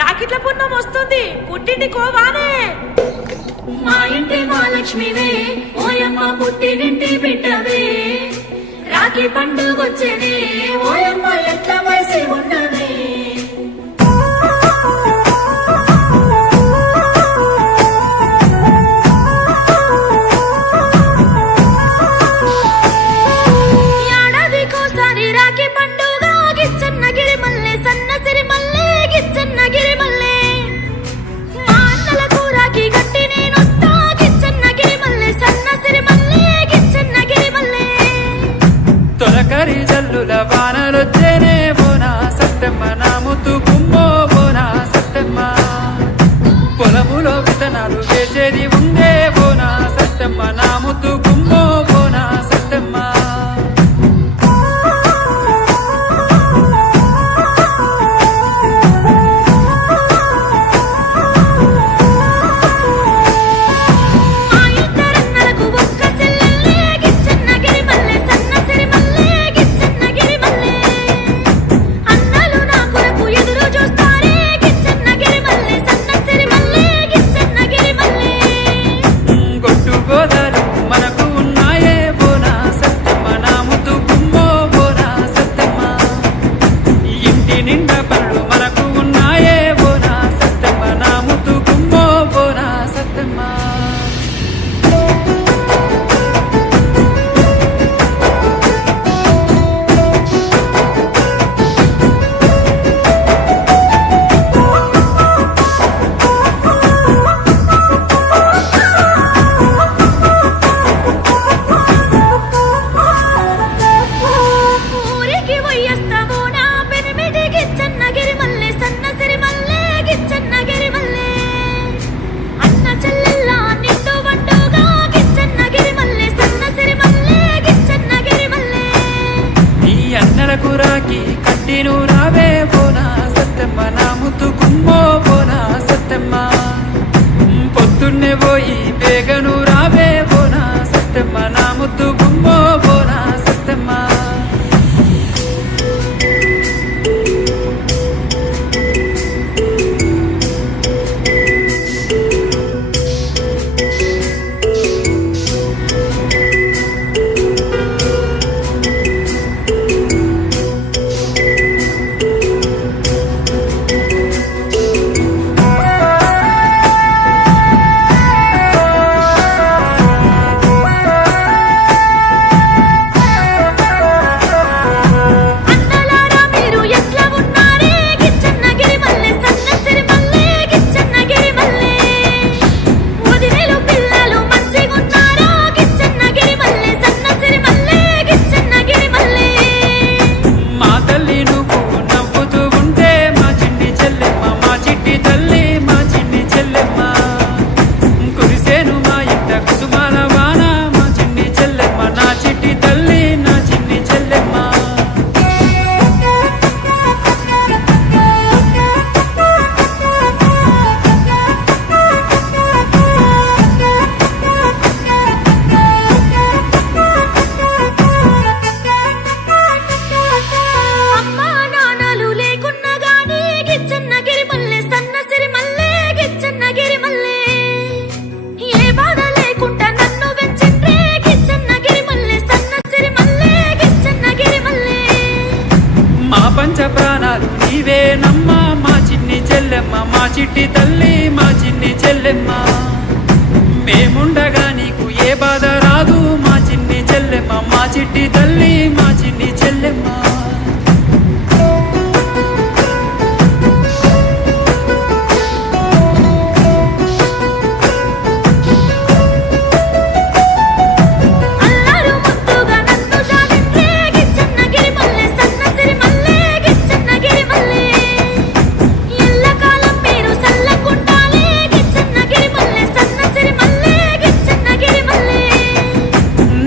రాకిట్ల పుణ్యం వస్తుంది, పుట్టింటి కోవానే. మా ఇంటి మహాలక్ష్మివే, ఓయమ్మ పుట్టినింటి బిడ్డవే. రాఖీ పండుగొచ్చేనే, ఓయమ్మ ఎట్ల వయసి ఉన్నవే. తొలకరి జల్లుల వానలొచ్చేనే బోనా సత్తెమ్మ, నా ముద్దు గుమ్మో బోనా సత్తెమ్మ. పొలములో విత్తనాలు వేసేది ఉందే బోనా సత్తెమ్మ, నా ముద్దు గుమ్మో బోనా సత్తెమ్మ. రాఖీ కట్టిను రావే బోనా సత్తెమ్మ, నా ముద్దు గుమ్మో బోనా సత్తెమ్మ. పొద్దున్నే పోయి బేగను రావే బోనా సత్తెమ్మ, నా ముద్దు గుమ్మో బోనా సత్తెమ్మ. పంచ ప్రాణాలు నీవే నమ్మ, మా చిన్ని చెల్లెమ్మ, మా చిట్టి తల్లి, మా చిన్ని చెల్లెమ్మ. మేముండగా నీకు ఏ బాధ రాదు మా చిన్ని చెల్లెమ్మ, మా చిట్టి తల్లి, మా చిన్ని చెల్లెమ్మ.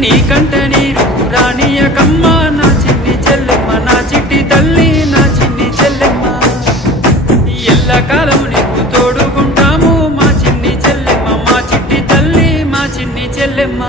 నీకంట నీరు రానియకమ్మ, నా చిన్ని చెల్లెమ్మ, నా చిట్టి తల్లి, నా చిన్ని చెల్లెమ్మ. ఎల్లకాలం నీకు తోడుకుంటాము మా చిన్ని చెల్లెమ్మ, మా చిట్టి తల్లి, మా చిన్ని చెల్లెమ్మ.